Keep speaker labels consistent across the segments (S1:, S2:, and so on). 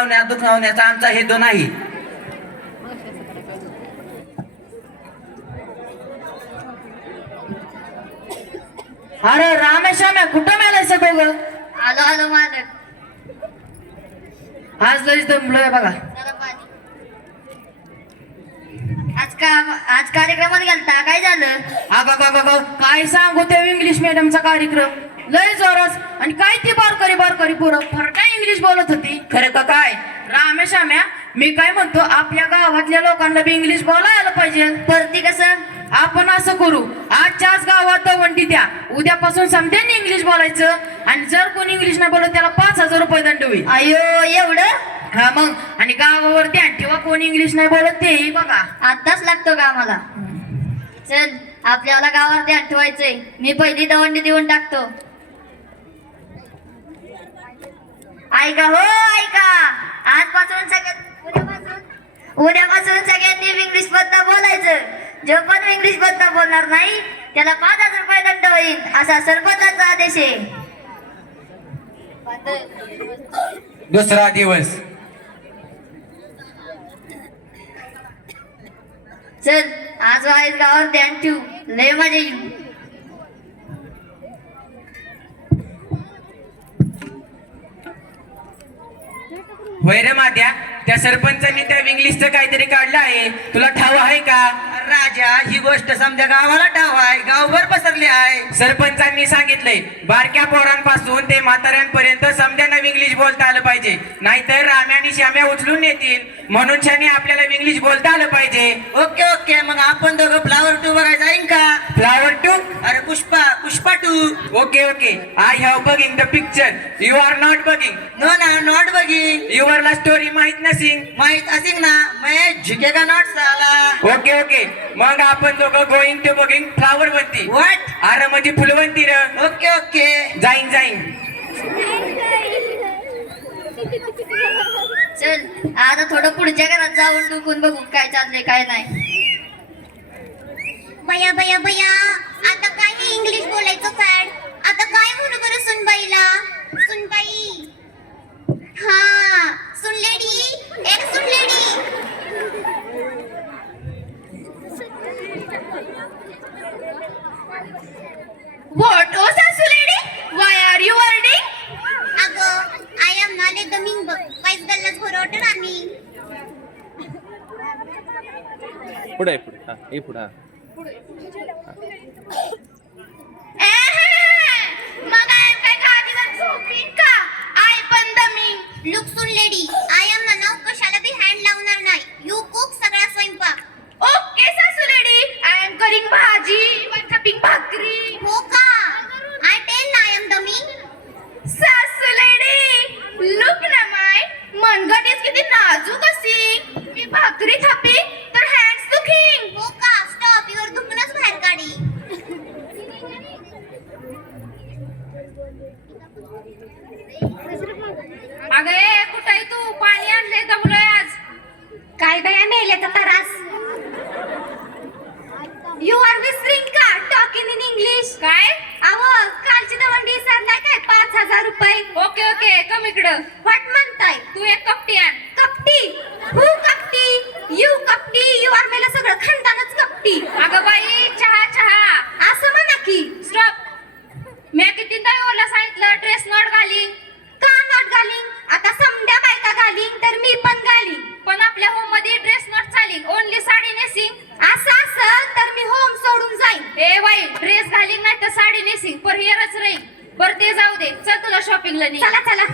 S1: लावण्या दुखवण्याचा आमचा हेतू नाही.
S2: अरे रामेश्याम्या कुठं मेलायस दोघं?
S3: आलो आलो मालक.
S2: आज लईच दमलोय बघा.
S3: जरा पाणी. आज कार्यक्रमात गेलता, काय झालं?
S2: अगं काय सांगू ते इंग्लिश मीडियमचा कार्यक्रम लय जोरस आणि काय ती बारकरी पोरं फरका इंग्लिश बोलत होती.
S1: खरं का काय?
S2: रामेश्याम्या मी काय म्हणतो आपल्या गावातल्या लोकांना बी इंग्लिश बोलायला पाहिजे.
S3: परती कसं?
S2: आपण असं करू आजच्याच गावात वंटी द्या, उद्यापासून समजेन इंग्लिश बोलायचं आणि जर कोणी इंग्लिश नाही बोलत त्याला 5,000 रुपये दंड होईल.
S3: अयो एवढं?
S2: हा मग आणि गावावर ध्यान ठेवा कोणी इंग्लिश नाही बोलत तेही बघा.
S3: आताच लागतो का आम्हाला? चल आपल्याला गावावर ध्यान ठेवायचंय. मी पहिली दवंडी देऊन टाकतो. ऐका हो ऐका, आजपासून उद्यापासून सगळ्यांनी इंग्लिश बद्दल बोलायचं. जो पण इंग्लिश बद्दल बोलणार नाही त्याला 5,000 रुपये दंड होईल असा सरपंचाचा आदेश आहे.
S1: दुसरा दिवस.
S3: चल आज वाईज गावावर ध्यान ठेवू, लय मजा येईल.
S1: होय रे मात्या, त्या सरपंचांनी त्या इंग्लिशचं काहीतरी काढलं आहे, तुला ठाव आहे का?
S4: राजा, ही गोष्ट समजा गावाला ठाव आहे, गावभर पसरली आहे.
S1: सरपंचांनी सांगितलंय बारक्या पोरांपासून ते म्हाताऱ्यांपर्यंत समद्यांना इंग्लिश बोलता आलं पाहिजे, नाहीतर राम्या आणि श्याम्या उचलून येतील. म्हणून शाने आपल्याला इंग्लिश बोलता आलं पाहिजे.
S4: ओके ओके, मग आपण दोघं फ्लावर टू बघायला जाईन का?
S1: Flower two?
S4: अरे Pushpa two.
S1: Okay okay, I have बगिंग the picture, you are not बगिंग.
S4: नो ना, नॉट बघिंग.
S1: युवरला स्टोरी माहित नसिंग.
S4: माहित असेल ना, मैं झुकेगा नॉट साला.
S1: ओके ओके, मग आपण दोघं गोइंग टू बगिंग फ्लावर वंती.
S4: व्हॉट?
S1: अरे म्हणजे फुलवंती र.
S4: Okay okay.
S1: जाईन.
S3: चल आता थोडं पुढच्या घरात जाऊन डुकून बघू काय चाललंय काय नाही.
S5: बया बया बया, आता काय हे इंग्लिश बोलायचं फॅड? आता काय म्हणू बरं सुनबाईला? सुनबाई, हा सुनलेडी, एक सुनलेडी.
S2: व्हॉट ओ सासू लेडी, व्हाय आर यू वर्डिंग?
S5: अगं आय एम नॉट ए गमिंग बघ, वाईस गल्लाच भरवटर आम्ही.
S6: पुढे हा हे पुढे हा.
S5: मग आय एम काय गादीवर झोपीन का? आय पण दमिंग. लुक सुनलेडी, आय एम म्हणाव कशाला बी हँड लावणार नाही. यू कुक सगळा स्वयंपाक.
S2: ओके सासू लेडी, आय एम करिंग भाजी, चपिंग भाकरी.
S5: हो का? आय टेल ना आय एम दमिंग.
S2: सासू लेडी, लुक ना माय मनगट इज किती नाजूक असी. मी भाकरी थापी तर हँड्स दुखिंग.
S5: हो का? स्टॉप, युअर दुखणंच बाहेर काढी.
S2: अगं ए कुठे तू? पाणी आणले दमलोय आज.
S5: काय बाया मेल्याचा त्रास. यू आर विसरिंग का? Talking in English.
S2: काय?
S5: अहो कालची दवंडी सरलाय काय 5,000 रुपये.
S2: ओके ओके, कम इकडं.
S5: व्हॉट म्हणताय?
S2: तू एक कपटी आण.
S5: कपटी? हू कपटी? यू कपटी. यू आर मेला सगळं खानदानच कपटी.
S2: अगं बाई चहा.
S5: असं म्हणा की.
S2: स्टॉप. मी कितीदा ओला सांगितलं ड्रेस नॉट घाली.
S5: का नॉट घालीन? आता समध्या बायका घालीन तर मी पण घालीन.
S2: पण आपल्या होम मध्ये ड्रेस नॉट चालीन, ओनली साडी नेसिंग.
S5: असं तर मी होम सोडून जाईन.
S2: ए बाई, ड्रेस घालीन नाही तर साडी नेसिंग, पर हिअरच राहील. बरं ते जाऊ दे, चल तुला शॉपिंगला नाही.
S5: चला.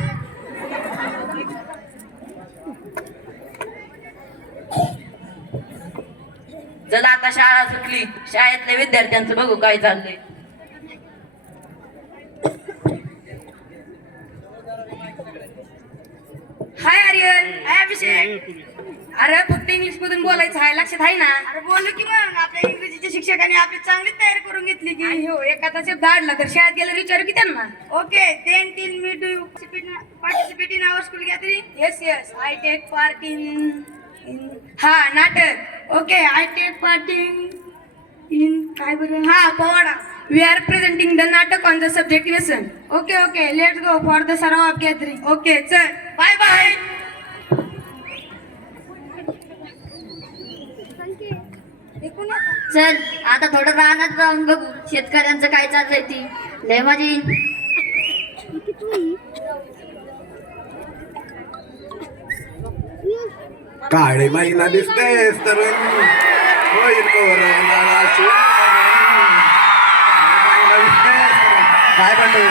S2: चला आता शाळा सुटली, शाळेतल्या विद्यार्थ्यांचं बघू काय चाललंय. हाय आर्यन, हाय अभिषेक. अरे फक्त इंग्लिश मधून बोलायचं आहे, लक्षात आहे ना?
S4: अरे बोललो की मग आपल्या इंग्रजीच्या शिक्षकांनी आपली चांगली तयारी करून घेतली की.
S2: हो एखादा शब्द आडला तर शाळेत गेलं विचारू की त्यांना.
S4: Okay, then tell me, do you participate in our school gathering?
S2: Yes I take part in हा नाटक.
S4: Okay, I take part in काय बरं?
S2: हा पोवाडा. वी आर प्रेझेंटिंग द नाटक on the subject lesson.
S4: Okay, let's go for the सराव of gathering.
S2: Okay चल,
S4: bye bye.
S3: चल आता थोडं रानात जाऊन बघू शेतकऱ्यांचं काय चाललंय ती लय मजा येईल.
S7: काळे महिना दिसतेस तरुण होईल कोरोनाला शिवरण. काळे महिना दिसतेस तरुण. काय म्हणतो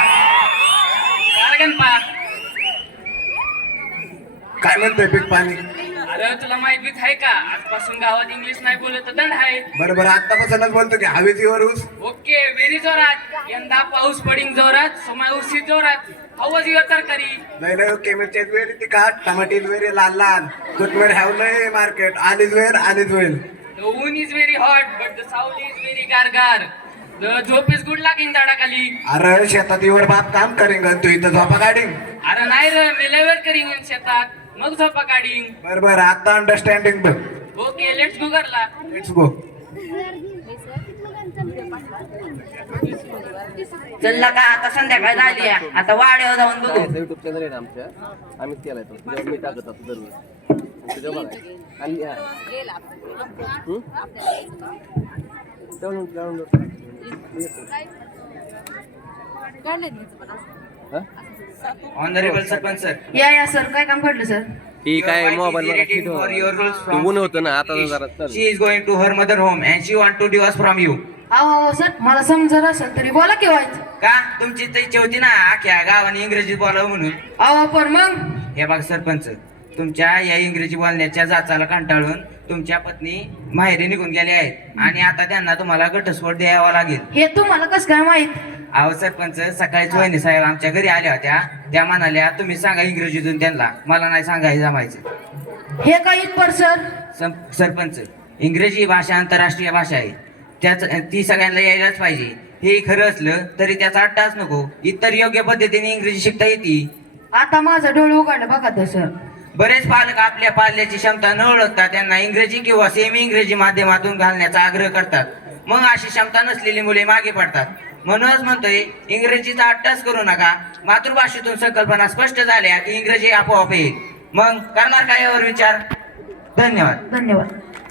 S7: काय म्हणतोय पीक पाणी?
S1: अरे तुला माहित बीत आहे का आजपासून गावात इंग्लिश नाही बोलत तर दंड आहे.
S7: बरोबर आतापासूनच बोलतो की हवेची वर ऊस.
S1: ओके व्हेरी जोरात यंदा पाऊस पडिंग जोरात समय उरशी जोरात हवज युअर तरकारी.
S7: नाही नाही ओके मिरची वेरी तिखट टमाटीज वेरी लाल लाल कोथमीर हॅवलंय market all is well.
S1: The moon is very hot, but the sound is very gargar. The झोप is good लागेल झाडाखाली.
S7: अरे शेतात येवर बाप काम करेन तू इथं झोपा काढीन.
S1: अरे नाही रे मी लेवर करीन शेतात मग झोपा काढीन.
S7: बरोबर आता अंडरस्टँडिंग बघ.
S1: ओके लेट्स गो घरला.
S7: Let's go.
S1: चल का आता संध्याकाळ झाली आहे. आता वाड्यावर जाऊन बघू.
S6: युट्यूब चॅनल आहे ना आमच्या आम्हीच केलाय तो त्याच्यावर मी टाकत असतो दररोज तुझ्या बघा आणि
S1: ऑनरेबल सरपंच सर.
S2: या सर काय काम घडलं सर?
S6: ही काय मोबाईल ऊन होतं ना आता जरा चल.
S1: She is going to her mother home and she want to divorce from you.
S2: अहो सर मला समजलं असेल तरी बोला की व्हायचं.
S1: का तुमची तर इच्छा होती ना अख्ख्या गावाने इंग्रजी बोलावं म्हणून.
S2: अहो पण मग
S1: हे बघ सरपंच तुमच्या या इंग्रजी बोलण्याच्या जाचाला कंटाळून तुमच्या पत्नी माहेरी निघून गेल्या आहेत आणि आता त्यांना तुम्हाला घटस्फोट द्यावा लागेल.
S2: हे तुम्हाला कसं काय माहित?
S1: अहो सरपंच सकाळीच वहिनी साहेब आमच्या घरी आल्या होत्या. त्या म्हणाल्या तुम्ही सांगा इंग्रजीतून त्यांना मला नाही सांगायचं जमायचं.
S2: हे काय इथपर सर?
S1: सरपंच इंग्रजी ही भाषा आंतरराष्ट्रीय भाषा आहे. ती सगळ्यांना यायलाच पाहिजे. हे खरं असलं तरी त्याचा अट्टाच नको. इतर योग्य पद्धतीने इंग्रजी शिकता येते.
S2: आता माझं डोळं उघडलं बघा तर सर.
S1: बरेच पालक आपल्या पाल्याची क्षमता न ओळखता त्यांना इंग्रजी किंवा सेमी इंग्रजी माध्यमातून घालण्याचा आग्रह करतात. मग अशी क्षमता नसलेली मुले मागे पडतात. म्हणूनच म्हणतोय इंग्रजीचा अट्टाच करू नका. मातृभाषेतून संकल्पना स्पष्ट झाल्या की इंग्रजी आपोआप येईल. मग करणार काय यावर विचार. धन्यवाद.
S2: धन्यवाद.